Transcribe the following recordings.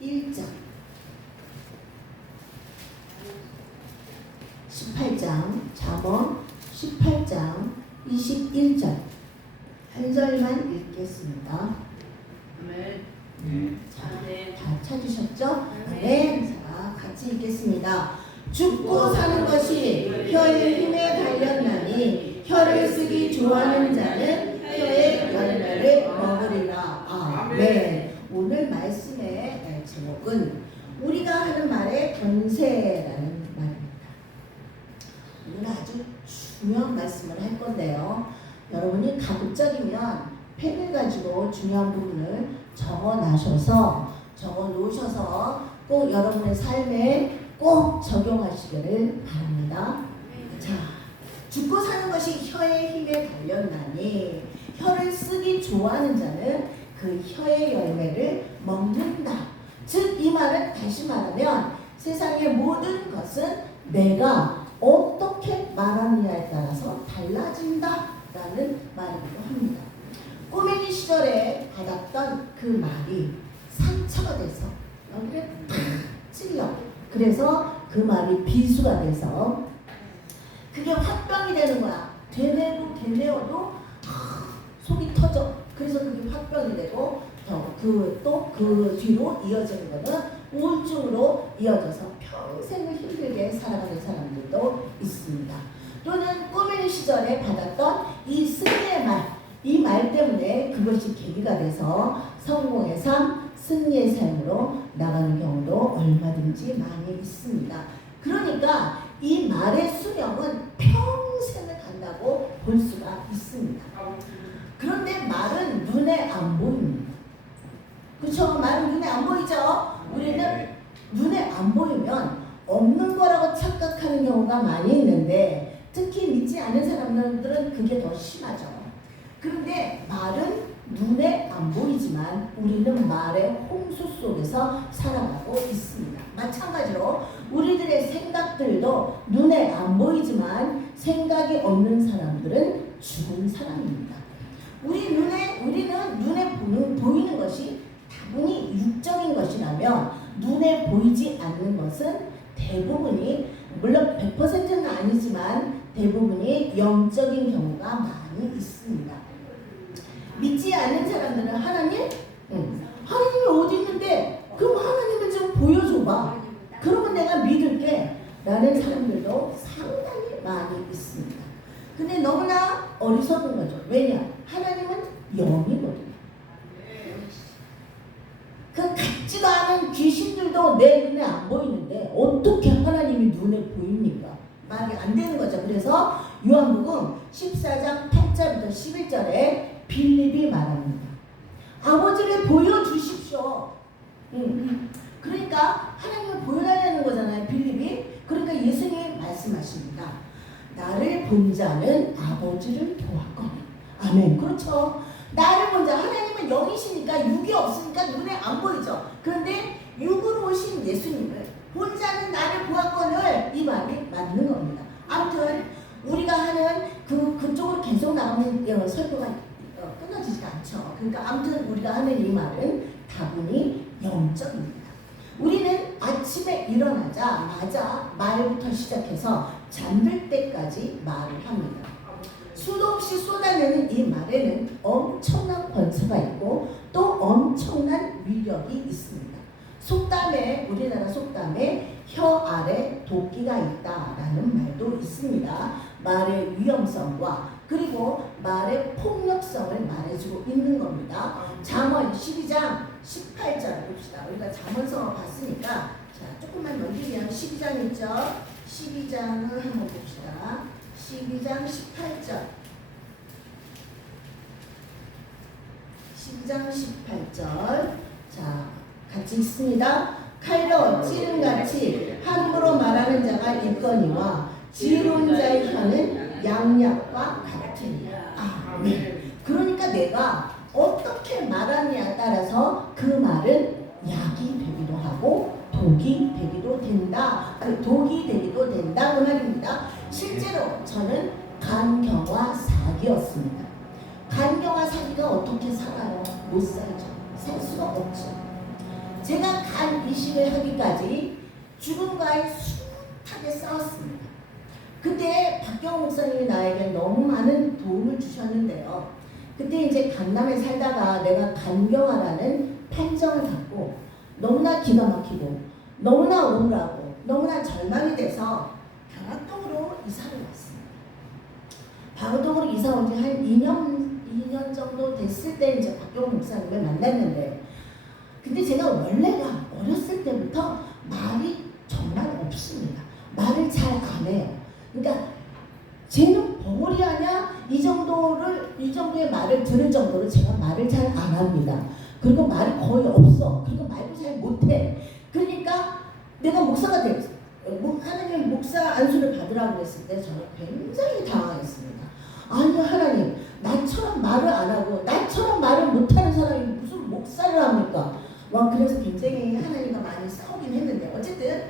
1장 18장 잠언 18장 21절 한 절만 읽겠습니다. 다 찾으셨죠? 네. 자, 같이 읽겠습니다. 죽고 사는 것이 혀의 힘에 달렸나니 혀를 쓰기 좋아하는 자는 혀의 열매를 먹으리라. 아멘. 오늘 말씀의 제목은 우리가 하는 말의 권세라는 말입니다. 오늘 아주 중요한 말씀을 할 건데요. 여러분이 가급적이면 펜을 가지고 중요한 부분을 적어 놓으셔서 꼭 여러분의 삶에 꼭 적용하시기를 바랍니다. 자, 죽고 사는 것이 혀의 힘에 달렸나니 혀를 쓰기 좋아하는 자는 그 혀의 열매를 먹는다. 즉 이 말은 다시 말하면 세상의 모든 것은 내가 어떻게 말하느냐에 따라서 달라진다 라는 말이기도 합니다. 꼬맹이 시절에 받았던 그 말이 상처가 돼서 여기에 탁 찔러, 그래서 그 말이 비수가 돼서 그게 화병이 되는 거야. 되뇌어도 속이 터져. 그래서 그게 화병이 되고 또 그 뒤로 이어지는 거는 우울증으로 이어져서 평생을 힘들게 살아가는 사람들도 있습니다. 또는 꼬맹이 시절에 받았던 이 승리의 말, 이 말 때문에 그것이 계기가 돼서 성공의 삶, 승리의 삶으로 나가는 경우도 얼마든지 많이 있습니다. 그러니까 이 말의 수명은 평생을 간다고 볼 수가 있습니다. 그런데 말은 눈에 안 보입니다. 그렇죠? 말은 눈에 안 보이죠? 우리는 눈에 안 보이면 없는 거라고 착각하는 경우가 많이 있는데 특히 믿지 않는 사람들은 그게 더 심하죠. 그런데 말은 눈에 안 보이지만 우리는 말의 홍수 속에서 살아가고 있습니다. 마찬가지로 우리들의 생각들도 눈에 안 보이지만 생각이 없는 사람들은 죽은 사람입니다. 우리는 눈에 보이는 것이 다분히 육적인 것이라면 눈에 보이지 않는 것은 대부분이, 물론 100%는 아니지만 대부분이 영적인 경우가 많이 있습니다. 믿지 않는 사람들은 하나님이 어디 있는데 그럼 하나님을 좀 보여줘봐. 그러면 내가 믿을게 라는 사람들도 상당히 많이 있습니다. 근데 너무나 어리석은 거죠. 왜냐? 하나님은 영이거든요. 그 같지도 않은 귀신들도 내 눈에 안 보이는데 어떻게 하나님이 눈에 보입니까? 말이 안 되는 거죠. 그래서 요한복음 14장 8절부터 11절에 빌립이 말합니다. 아버지를 보여주십시오. 그러니까 하나님을 보여달라는 거잖아요. 빌립이. 그러니까 예수님이 말씀하십니다. 나를 본 자는 아버지를 보았거니. 아멘. 그렇죠. 나를 본 자, 하나님은 영이시니까 육이 없으니까 눈에 안 보이죠. 그런데 육으로 오신 예수님을 본 자는 나를 보았거늘, 이 말이 맞는 겁니다. 아무튼 우리가 하는 그쪽으로 계속 나가는 설교가 끊어지지가 않죠. 그러니까 아무튼 우리가 하는 이 말은 다분히 영적입니다. 우리는 아침에 일어나자마자 말부터 시작해서 잠들 때까지 말을 합니다. 수도 없이 쏟아내는 이 말에는 엄청난 권세가 있고 또 엄청난 위력이 있습니다. 속담에, 우리나라 속담에 혀 아래 도끼가 있다라는 말도 있습니다. 말의 위험성과 그리고 말의 폭력성을 말해주고 있는 겁니다. 잠언 12장 18절 봅시다. 우리가 잠언서 봤으니까 자, 조금만 넘기면 12장 있죠? 12장을 한번 봅시다. 12장 18절 12장 18절 자, 같이 읽습니다. 칼로 찌름같이 함부로 말하는 자가 있거니와 지혜로운 자의 혀는 양약과 같으니라. 아멘. 그러니까 내가 어떻게 말하느냐에 따라서 그 말은 약이 되기도 하고 독이 되기도 된다. 그 독이 되기도 된다 그 말입니다. 실제로 저는 간경화 사기였습니다. 간경화 사기가 어떻게 살아요? 못 살죠. 살 수가 없죠. 제가 간 이식을 하기까지 죽음과의 숱하게 싸웠습니다. 그때 박경호 목사님이 나에게 너무 많은 도움을 주셨는데요. 그때 이제 강남에 살다가 내가 간경화라는 판정을 받고 너무나 기가 막히고 너무나 우울하고 너무나 절망이 돼서 방학동으로 이사를 왔습니다. 방학동으로 이사 온 지 한 2년 정도 됐을 때 이제 박경호 목사님을 만났는데, 근데 제가 원래가 어렸을 때부터 말이 정말 없습니다. 말을 잘 안 해요. 그러니까 쟤는 벙어리 하냐? 이 정도의 말을 들을 정도로 제가 말을 잘 안 합니다. 그리고 말이 거의 없어. 그리고 말도 잘 못해. 그러니까 내가 목사가 됐어. 하나님 목사 안수를 받으라고 했을 때 저는 굉장히 당황했습니다. 아니 하나님, 나처럼 말을 안 하고 나처럼 말을 못하는 사람이 무슨 목사를 합니까? 그래서 굉장히 하나님과 많이 싸우긴 했는데 어쨌든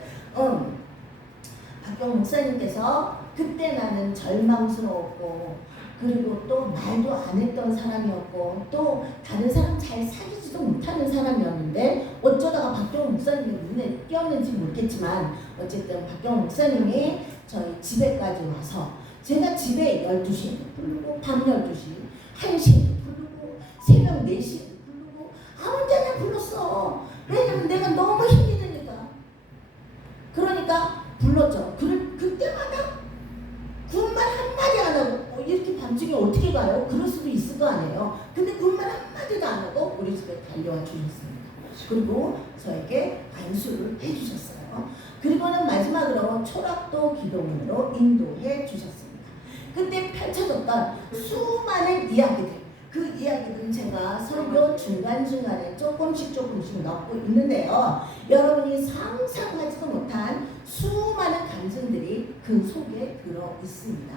박경호 목사님께서 그때 나는 절망스러웠고, 그리고 또 말도 안 했던 사람이었고, 또 다른 사람 잘 사귀지도 못하는 사람이었는데 어쩌다가 박경호 목사님의 눈에 띄었는지 모르겠지만 어쨌든 박경호 목사님이 저희 집에까지 와서, 제가 집에 12시에도 부르고 밤 12시, 1시에도 부르고 새벽 4시에도 부르고 아무 때나 불렀어. 왜냐면 내가 너무 힘이 드니까. 그러니까 불렀죠. 그때마다 군말 한마디 안 하고 이렇게 밤중에 어떻게 가요? 그럴 수도 있을 거 아니에요. 근데 군말 한마디도 안 하고 우리 집에 달려와 주셨습니다. 그리고 저에게 안수를 해주셨어요. 그리고는 마지막으로 초락도 기도문으로 인도해 주셨습니다. 그때 펼쳐졌던 수많은 이야기들, 그 이야기들은 제가 설교 중간중간에 조금씩 넣고 있는데요. 여러분이 상상하지도 못한 수많은 감정들이 그 속에 들어 있습니다.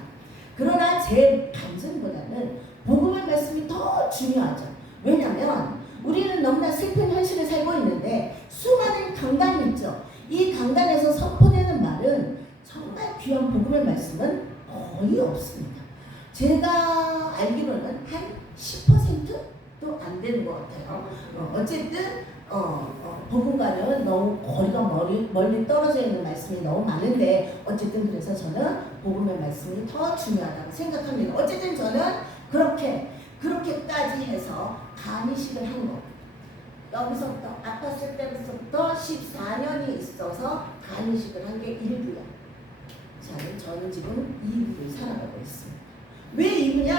그러나 제 감정보다는 복음의 말씀이 더 중요하죠. 왜냐하면 우리는 너무나 슬픈 현실을 살고 있는데 수많은 강단이 있죠. 이 강단에서 선포되는 말은 정말 귀한 복음의 말씀은 거의 없습니다. 제가 알기로는 한 10%도 안 되는 것 같아요. 어쨌든 복음과는 너무 거리가 멀리 떨어져 있는 말씀이 너무 많은데, 어쨌든 그래서 저는 복음의 말씀이 더 중요하다고 생각합니다. 어쨌든 저는 그렇게까지 해서 간이식을 한 거. 여기서부터 아팠을 때부터 14년이 있어서 간이식을 한 게 1부야. 저는 지금 2부를 살아가고 있습니다. 왜 2부냐?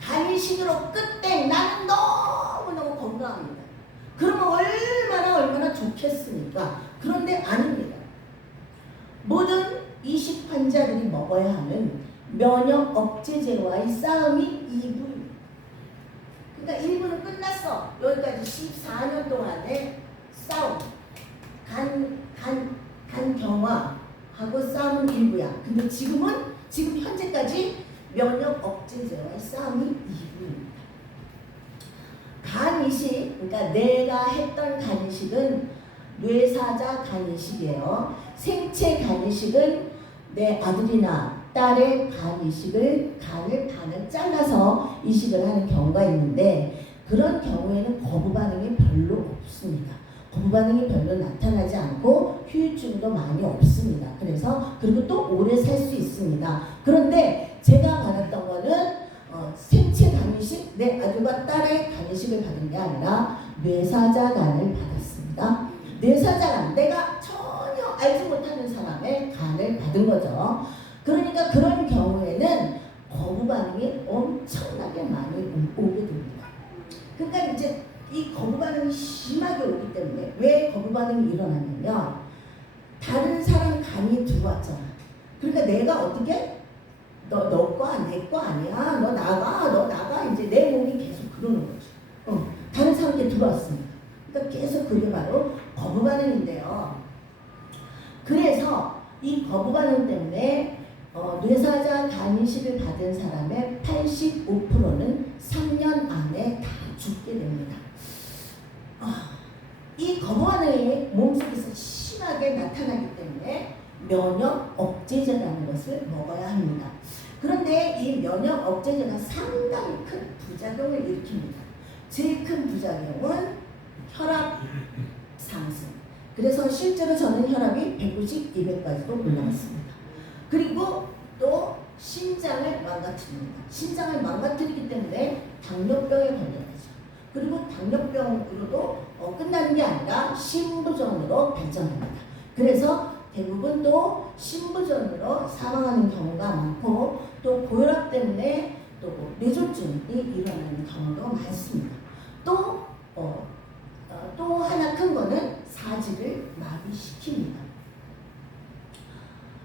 간이식으로 끝땡 나는 너무너무 건강합니다. 그러면 얼마나 좋겠습니까? 그런데 아닙니다. 모든 이식 환자들이 먹어야 하는 면역 억제제와의 싸움이 2부입니다. 그러니까 1부는 끝났어. 여기까지 14년 동안의 싸움. 간경화하고 싸움은 1부야. 근데 지금 현재까지 면역 억제제와의 싸움이 2부입니다. 간이식, 그러니까 내가 했던 간이식은 뇌사자 간이식이에요. 생체 간이식은 내 아들이나 딸의 간을 반을 잘라서 이식을 하는 경우가 있는데, 그런 경우에는 거부 반응이 별로 없습니다. 거부 반응이 별로 나타나지 않고 후유증도 많이 없습니다. 그리고 또 오래 살 수 있습니다. 그런데 제가 받았던 거는 생체 간이식, 내 아들과 딸의 간이식을 받은 게 아니라 뇌사자 간을 받았습니다. 뇌사자 간, 내가 전혀 알지 못하는 사람의 간을 받은 거죠. 그러니까 그런 경우에는 거부 반응이 엄청나게 많이 오게 됩니다. 그러니까 이제 이 거부 반응이 심하게 오기 때문에, 왜 거부 반응이 일어나냐면 다른 사람 간이 들어왔잖아. 그러니까 내가 어떻게 너 거 내 거 아니야. 너 나가. 이제 내 몸이 계속 그러는 거지. 다른 사람께 들어왔습니다. 그러니까 계속 그게 바로 거부 반응인데요. 그래서 이 거부 반응 때문에 뇌사자 간이식을 받은 사람의 85%는 3년 안에 다 죽게 됩니다. 이 거부 반응이 몸속에서 심하게 나타나기 때문에 면역 억제제라는 것을 먹어야 합니다. 그런데 이 면역 억제제가 상당히 큰 부작용을 일으킵니다. 제일 큰 부작용은 혈압 그래서 실제로 저는 혈압이 190, 200까지도 올라갔습니다. 그리고 또 신장을 망가뜨립니다. 신장을 망가뜨리기 때문에 당뇨병에 걸려야죠. 그리고 당뇨병으로도 끝나는 게 아니라 심부전으로 발전합니다. 그래서 대부분 또 심부전으로 사망하는 경우가 많고 또 고혈압 때문에 또 뇌졸중이 일어나는 경우도 많습니다. 또 하나 큰 거는 사지를 마비시킵니다.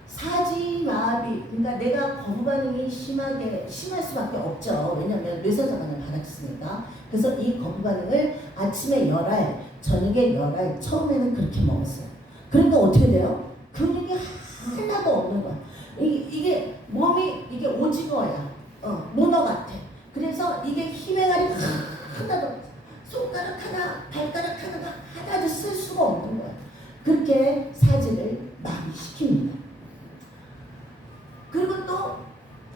사지마비, 그러니까 내가 거부 반응이 심할 수밖에 없죠. 왜냐하면 뇌사자반을 받았으니까. 그래서 이 거부 반응을 아침에 열알, 저녁에 열알, 처음에는 그렇게 먹었어요. 그러니까 어떻게 돼요? 근육이 하나도 없는 거야. 이게 몸이 이게 오징어야. 모너 같아. 그래서 이게 힘의 갈이 하나도 없어. 손가락 하나, 발가락 하나가 하나도 쓸 수가 없는 거야. 그렇게 사지를 마비시킵니다. 그리고 또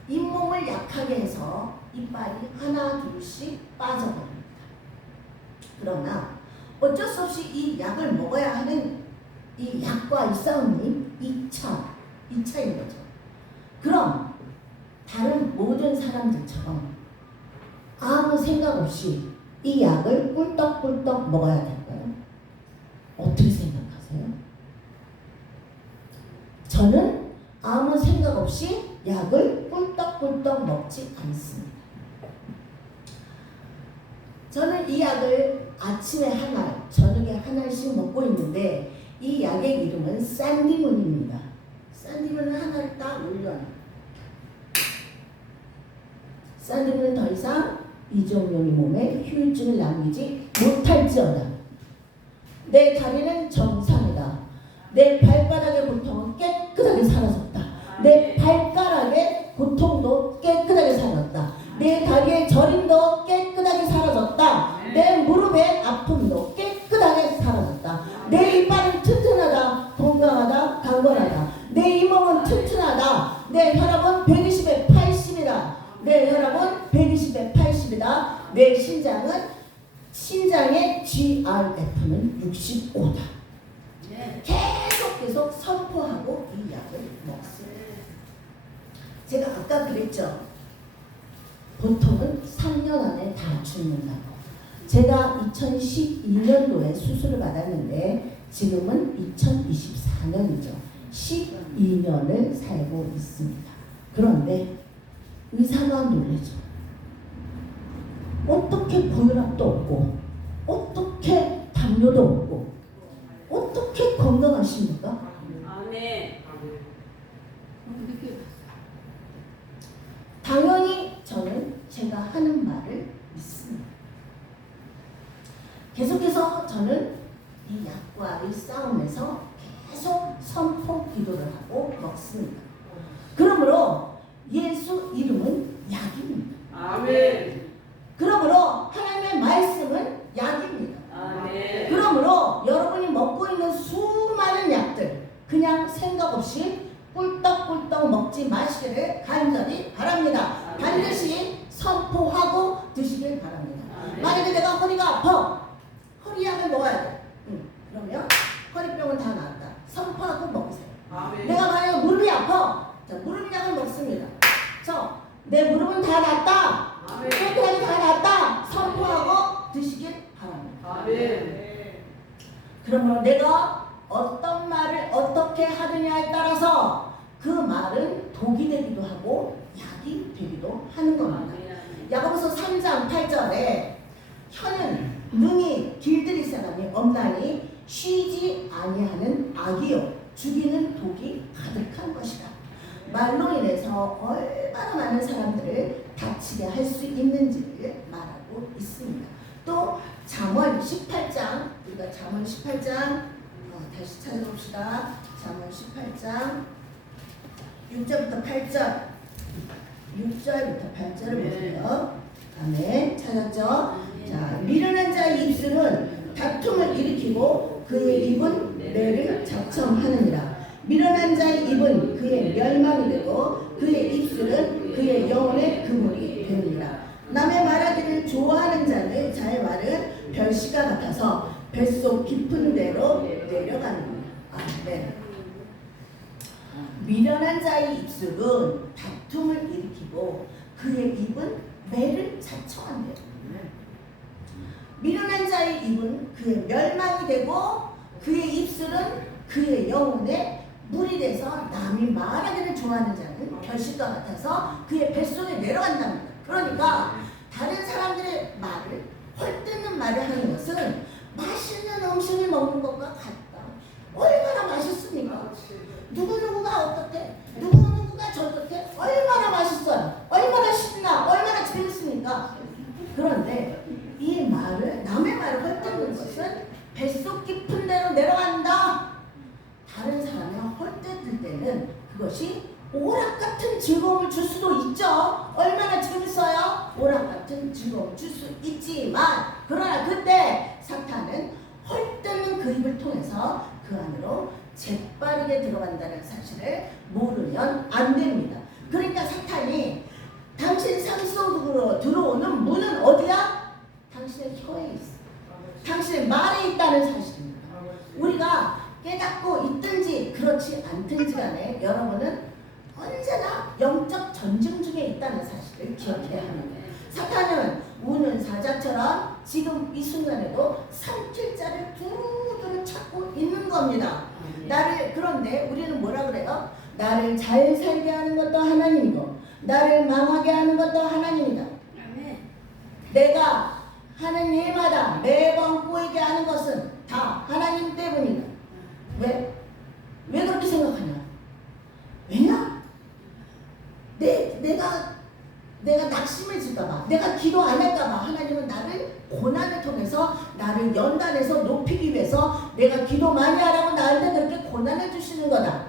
잇몸을 약하게 해서 이빨이 하나 둘씩 빠져버립니다. 그러나 어쩔 수 없이 이 약을 먹어야 하는 이 약과의 싸움이 2차인 거죠. 그럼 다른 모든 사람들처럼 아무 생각 없이 이 약을 꿀떡꿀떡 먹어야 될까요? 어떻게 생각하세요? 저는 아무 생각 없이 약을 꿀떡꿀떡 먹지 않습니다. 저는 이 약을 아침에 한 알, 저녁에 한 알씩 먹고 있는데 이 약의 이름은 산디문입니다. 산디문은 하나를 딱 올려놔. 산디문은 더 이상 이종용이 몸에 후유증을 남기지 못할지어다. 내 다리는 정상이다. 내 발바닥의 고통은 깨끗하게 사라졌다. 내 발가락의 고통도 깨끗하게 사라졌다. 내 다리의 저림도 깨끗하게 사라졌다. 내 무릎의 아픔도 깨끗하게 사라졌다. 내 이빨은 튼튼하다, 건강하다, 강건하다. 내 이몸은 튼튼하다. 내 혈압은 120에 80이다. 내 혈압은 120에 80이다. 내 신장의 GRF는 65다. 계속 선포하고 이 약을 먹습니다. 제가 아까 그랬죠. 보통은 3년 안에 다 죽는다고. 제가 2012년도에 수술을 받았는데 지금은 2024년이죠. 12년을 살고 있습니다. 그런데 의사가 놀라죠. 어떻게 고혈압도 없고 어떻게 당뇨도 없고 어떻게 건강하십니까? 아멘. 당연히 저는 제가 하는 말을 믿습니다. 계속해서 저는 이 약과의 싸움에서 계속 선포 기도를 하고 먹습니다. 그러므로 예수 이름은 약입니다. 아멘. 그러므로 하나님의 말씀은 약입니다. 아멘. 그러므로 여러분이 먹고 있는 수많은 약들 그냥 생각 없이 꿀떡꿀떡 먹지 마시기를 간절히 바랍니다. 아멘. 반드시 선포하고 드시길 바랍니다. 만약에 내가 허리가 아파 허리약을 먹어야 돼. 그러면 허리병은 다 나았다. 선포하고 먹으세요. 아멘. 내가 만약에 무릎이 아파 무릎약을 먹습니다. 내 무릎은 다 낫다. 아멘. 깨끗하게 다 낫다. 선포하고 드시길 바랍니다. 아멘. 그러면 내가 어떤 말을 어떻게 하느냐에 따라서 그 말은 독이 되기도 하고 약이 되기도 하는 겁니다. 야고보서 3장 8절에 혀는 능히 길들일 사람이 없나니 쉬지 아니하는 악이요 죽이는 독이 가득한 것이다. 말로 인해서 얼마나 많은 사람들을 다치게 할 수 있는지를 말하고 있습니다. 또 잠언 18장, 우리가 잠언 18장 다시 찾아봅시다. 잠언 18장 6절부터 8절 6절부터 8절을 보세요. 아멘. 찾았죠? 자, 미련한 자의 입술은 다툼을 일으키고 그의 입은 뇌를 자청하느니라. 미련한 자의 입은 그의 멸망이 되고 그의 입술은 그의 영혼의 그물이 되느니라. 남의 말하기를 좋아하는 자의 말은 별시가 같아서 뱃속 뱃속 깊은 데로 내려가는 거야. 네. 미련한 자의 입술은 다툼을 일으키고 그의 입은 매를 자청한대요. 미련한 자의 입은 그의 멸망이 되고 그의 입술은 그의 영혼에 물이 돼서 남이 말하기를 좋아하는 자는 결실과 같아서 그의 뱃속에 내려간답니다. 그러니까 다른 사람들의 말을 헐뜯는 말을 하는 것은 맛있는 음식을 먹는 것과 같다. 얼마나 맛있습니까? 누구누구가 어떻대? 누구누구가 저렇대? 얼마나 맛있어요? 얼마나 신나? 얼마나 재밌습니까? 그런데 이 말을, 남의 말을 헐뜯는 것은 뱃속 깊은 데로 내려간다. 다른 사람이 헐뜯을 때는 그것이 오락 같은 즐거움을 줄 수도 있죠. 얼마나 재밌어요? 오락 같은 즐거움을 줄 수 있지만, 그러나 그때 사탄은 헐뜯는 그 입을 통해서 그 안으로 재빠르게 들어간다는 사실을 모르면 안 됩니다. 그러니까 사탄이 당신 삶 속으로 들어오는 문은 어디야? 당신의 혀에 있어. 당신의 말에 있다는 사실입니다. 우리가 깨닫고 있든지 그렇지 않든지 간에 여러분은 언제나 영적 전쟁 중에 있다는 사실을 기억해야 합니다. 사탄은 우는 사자처럼 지금 이 순간에도 삼킬 자를 두루두루 찾고 있는 겁니다. 그런데 우리는 뭐라 그래요? 나를 잘 살게 하는 것도 하나님이고 나를 망하게 하는 것도 하나님이다. 내가 하는 일마다 매번 꼬이게 하는 것은 다 하나님 때문이다. 왜? 왜 그렇게 생각하냐? 왜냐? 내가 낙심해질까봐, 내가 기도 안 할까봐 하나님은 나를 고난을 통해서 나를 연단해서 높이기 위해서 내가 기도 많이 하라고 나한테 그렇게 고난을 주시는 거다.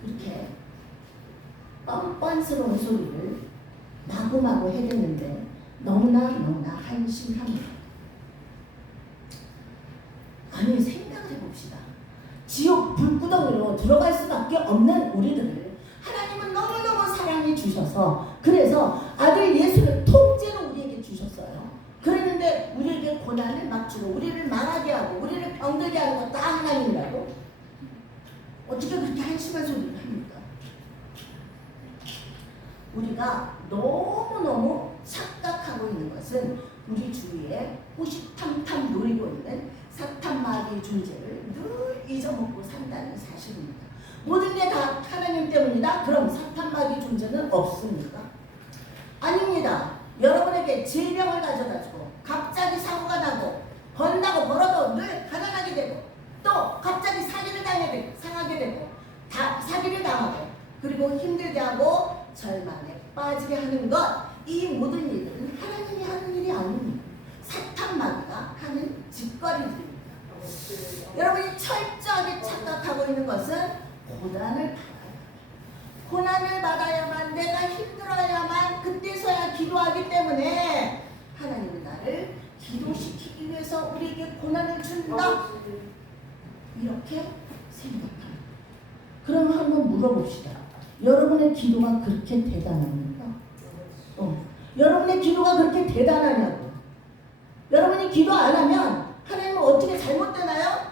그렇게 뻔뻔스러운 소리를 마구마구 해댔는데 너무나 한심합니다. 아니, 생각을 해봅시다. 지옥 불구덩이로 들어갈 수밖에 없는 우리들을 하나님은 너무너무 사랑해 주셔서 그래서 아들 예수를 통째로 우리에게 주셨어요. 그랬는데 우리에게 고난을 맞추고 우리를 망하게 하고 우리를 병들게 하는 거 다 하나님이라고? 어떻게 그렇게 한심한 소리를 합니까? 우리가 너무너무 착각하고 있는 것은 우리 주위에 호시탐탐 노리고 있는 사탄 마귀의 존재를 늘 잊어먹고 산다는 사실입니다. 모든 게 다 하나님 때문이다? 그럼 사탄 마귀의 존재는 없습니까? 아닙니다. 여러분에게 질병을 가져다주고 갑자기 사고가 나고 번다고 벌어도 늘 가난하게 되고 또 갑자기 사기를 당하게 되고 사기를 당하고 그리고 힘들게 하고 절망에 빠지게 하는 것, 이 모든 일들은 하나님이 하는 일이 아닙니다. 사탄 마귀가 하는 짓거리들입니다. 여러분이 철저하게 착각하고 있는 것은 고난을 받아야만, 내가 힘들어야만 그때서야 기도하기 때문에 하나님은 나를 기도시키기 위해서 우리에게 고난을 준다, 이렇게 생각합니다. 그럼 한번 물어봅시다. 여러분의 기도가 그렇게 대단합니까? 여러분의 기도가 그렇게 대단하냐고. 여러분이 기도 안 하면 하나님은 어떻게 잘못되나요?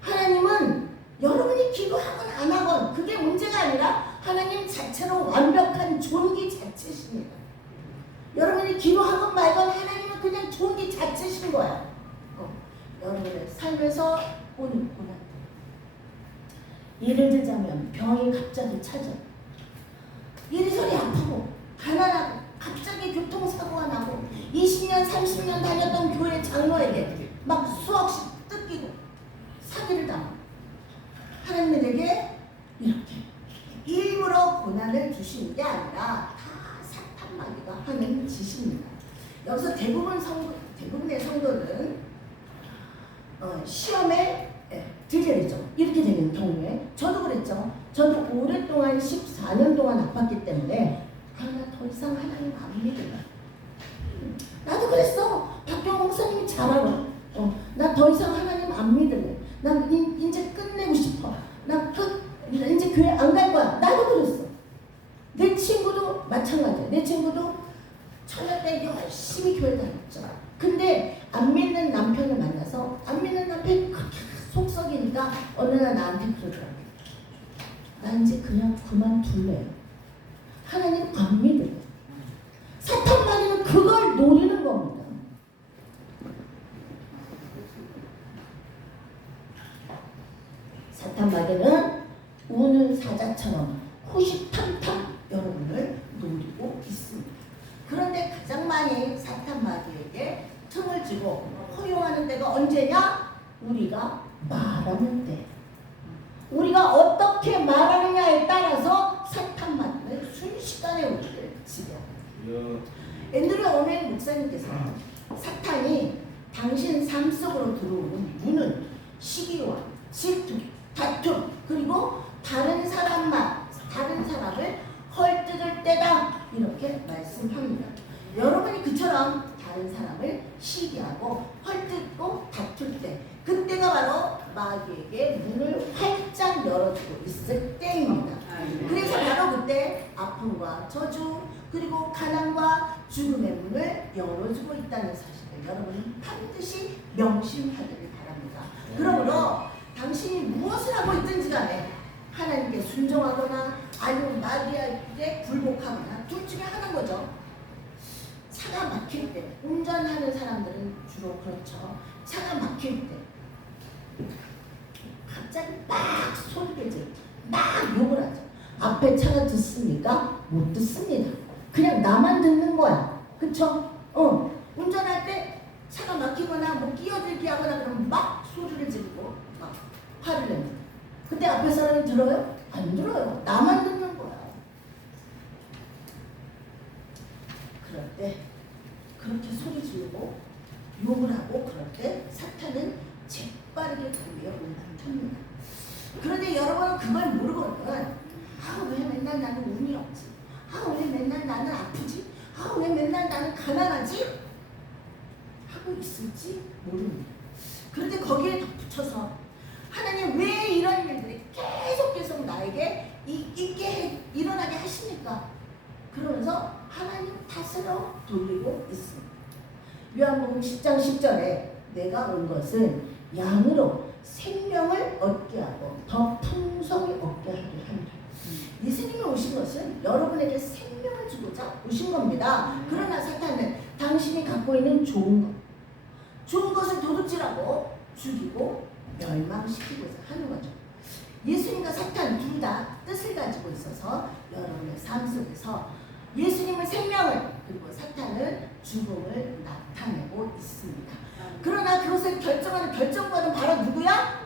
하나님은 여러분이 기도하건 안 하건 그게 문제가 아니라 하나님 자체로 완벽한 존귀 자체십니다. 여러분이 기도하건 말건 하나님은 그냥 존귀 자체신 거야. 여러분의 삶에서 오는 고난, 예를 들자면 병이 갑자기 찾아, 이리저리 아프고 가난하고 갑자기 교통사고가 나고 20년 30년 다녔던 교회 장로에게 막 수억씩 뜯기고 사기를 당하고 하나님은 내게 이렇게 일부러 고난을 주시는 게 아니라 다 사탄 마귀가 하는 짓입니다. 여기서 대부분의 성도는 시험에 들게 되죠. 이렇게 되는 경우에 저도 그랬죠. 저도 오랫동안 14년 동안 아팠기 때문에 나 더 이상 하나님 안 믿을래. 나도 그랬어. 박경호 목사님이 잘 알아. 나 더 이상 하나님 안 믿을래. 난 이제 끝내고 싶어. 이제 교회 안 갈 거야. 나도 그랬어. 내 친구도 마찬가지야. 내 친구도 처녀 때 열심히 교회 다녔죠. 근데 안 믿는 어느 날 나한테 그러더라고. 나 이제 그냥 그만둘래요. 하나님 안 믿어요. 사탄 마귀는 그걸 노리는 겁니다. 사탄 마귀는 우는 사자처럼 호시탐탐 여러분을 노리고 있습니다. 그런데 가장 많이 사탄 마귀에게 틈을 주고 허용하는 때가 언제냐? 우리가 말하는 때. 우리가 어떻게 말하느냐에 따라서 사탄 마귀는 순식간에 우리를 지배합니다. 앤드류 오멘 목사님께서 사탄이 당신 삶 속으로 들어오는 문은 시기와 질투, 다툼, 그리고 다른 사람을 헐뜯을 때다, 이렇게 말씀합니다. 여러분이 그처럼 다른 사람을 시기하고 헐뜯고 다툴 때, 그때가 바로 마귀에게 문을 활짝 열어주고 있을 때입니다. 그래서 바로 그때 아픔과 저주, 그리고 가난과 죽음의 문을 열어주고 있다는 사실을 여러분은 반드시 명심하기를 바랍니다. 그러므로 당신이 무엇을 하고 있든지 간에 하나님께 순종하거나 아니면 마귀에게 굴복하거나 둘 중에 하나인 거죠. 차가 막힐 때, 운전하는 사람들은 주로 그렇죠. 차가 막힐 때 갑자기 막 소리를 지르고 막 욕을 하죠. 앞에 차가 듣습니까? 못 듣습니다. 그냥 나만 듣는 거야. 그쵸? 운전할 때 차가 막히거나 뭐 끼어들기 하거나 그러면 막 소리를 지르고 막 화를 냅니다. 근데 앞에 사람이 들어요? 안 들어요. 나만 듣는 거야. 그럴 때 그렇게 소리 지르고 욕을 하고 그럴 때 사탄은 재빠르게 그 위에 올라탑니다. 그런데 여러분은 그걸 모르거든. 왜 맨날 나는 운이 없지? 왜 맨날 나는 아프지? 왜 맨날 나는 가난하지? 하고 있을지 모릅니다. 그런데 거기에 덧붙여서 하나님 왜 이런 일들이 계속 나에게 일어나게 하십니까? 그러면서 하나님 탓으로 돌리고 있습니다. 요한복음 10장 10절에 내가 온 것은 양으로 생명을 얻게 하고 더 풍성히 얻게 하려 합니다. 예수님이 오신 것은 여러분에게 생명을 주고자 오신 겁니다. 그러나 사탄은 당신이 갖고 있는 좋은 것을 도둑질하고 죽이고 멸망시키고자 하는 거죠. 예수님과 사탄 둘 다 뜻을 가지고 있어서 여러분의 삶 속에서 예수님은 생명을, 그리고 사탄은 죽음을 나타내고 있습니다. 그러나 그것을 결정하는 결정권은 바로 누구야?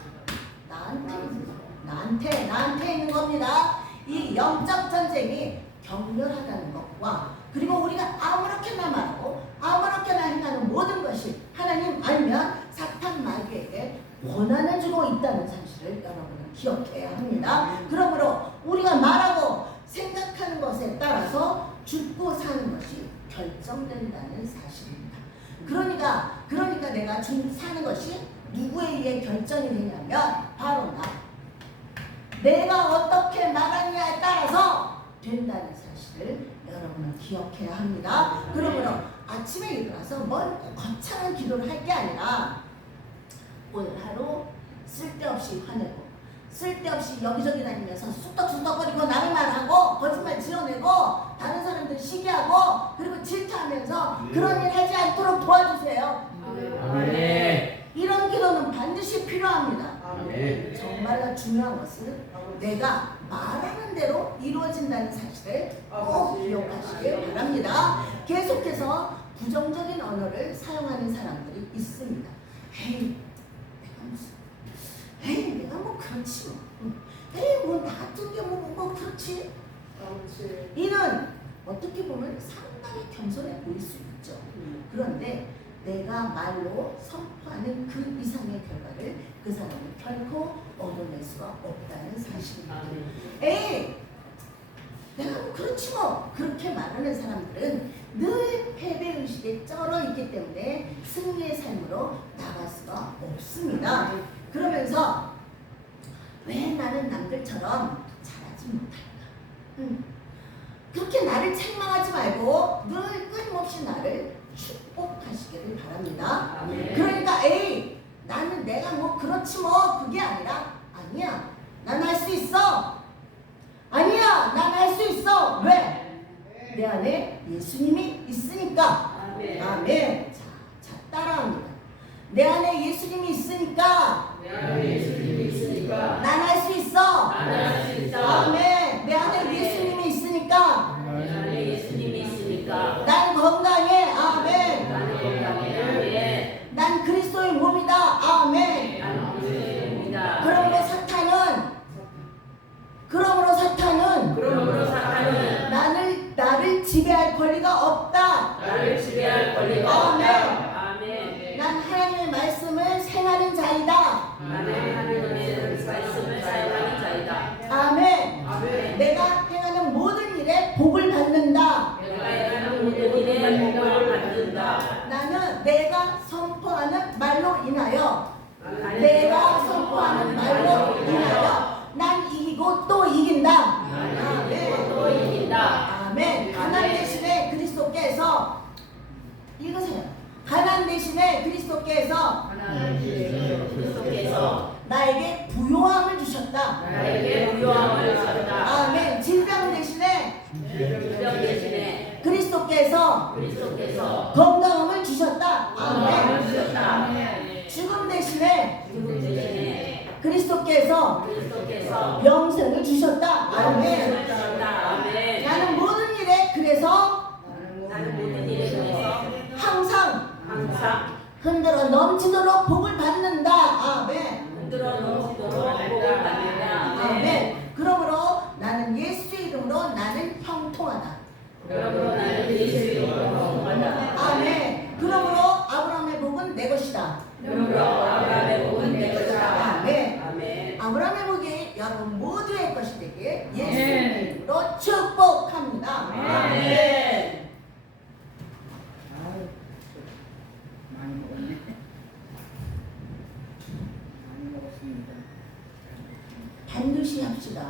나한테 있는 겁니다. 이 영적 전쟁이 격렬하다는 것과, 그리고 우리가 아무렇게나 말하고 아무렇게나 행하는 모든 것이 하나님 알면 사탄 마귀에게 권한을 주고 있다는 사실을 여러분은 기억해야 합니다. 그러므로 우리가 말하고 생각하는 것에 따라서 죽고 사는 것이 결정된다는 사실입니다. 그러니까 내가 사는 것이 누구에 의해 결정이 되냐면 바로 내가 어떻게 말하느냐에 따라서 된다는 사실을 여러분은 기억해야 합니다. 그러므로 아침에 일어나서 거창한 기도를 할 게 아니라 오늘 하루 쓸데없이 화내고 쓸데없이 여기저기 다니면서 쑥덕쑥덕거리고 남의 말하고 거짓말 지어내고 다른 사람들 시기하고 그리고 질투하면서 그런 일 하지 않도록 도와주세요. 아멘. 이런 기도는 반드시 필요합니다. 아멘. 정말 중요한 것은 내가 말하는 대로 이루어진다는 사실을 꼭 기억하시길 바랍니다. 계속해서 부정적인 언어를 사용하는 사람들이 있습니다. 내가 뭐 그렇지 뭐 나 같은 게 뭐 그렇지. 이는 어떻게 보면 상당히 겸손해 보일 수 있죠. 그런데 내가 말로 선포하는 그 이상의 결과를 그 사람은 결코 얻어낼 수가 없다는 사실입니다. 내가 뭐 그렇지 뭐 그렇게 말하는 사람들은 늘 패배의식에 쩔어 있기 때문에 승리의 삶으로 나갈 수가 없습니다. 그러면서 왜 나는 남들처럼 잘하지 못할까? 그렇게 나를 책망하지 말고 늘 끊임없이 나를 축복하시기를 바랍니다. 아멘. 그러니까 나는 내가 뭐 그렇지 뭐 그게 아니라 내 안에 예수님이 있으니까 난 할 수 있어. 아멘. 내 안에 예수님이 있으니까 난 건강해. 아멘. 난 그리스도의 몸이다. 아멘. 그러므로 사탄은 나를 지배할 권리가 없다. 아멘. 난 하나님의 말씀을 행하는 자이다. 아멘. 내가 행하는 모든 일에 복을 받는다. 나는 내가 선포하는 말로 인하여 난 이기고 또 이긴다. 아멘. 가난 대신에 그리스도께서 읽으세요. 가난 대신에 그리스도께서 나에게 부요함을 주셨다. 아멘. 질병 대신에 그리스도께서 건강함을 주셨다. 아멘. 죽음 대신에 그리스도께서 영생을 주셨다. 아멘. 나는 모든 일에 그래서 항상 흔들어 넘치도록 복을 받는다. 아멘. 아멘. 그러므로 나는 예수의 이름으로 나는 형통하다. 아멘. 그러므로 아브라함의 복은 내 것이다. 아멘. 아브라함의 복이 여러분 모두의 것이 되게 예수의 이름으로 축복합니다. 아멘. 많이 먹었네. 많이 먹었습니다. 반드시 합시다.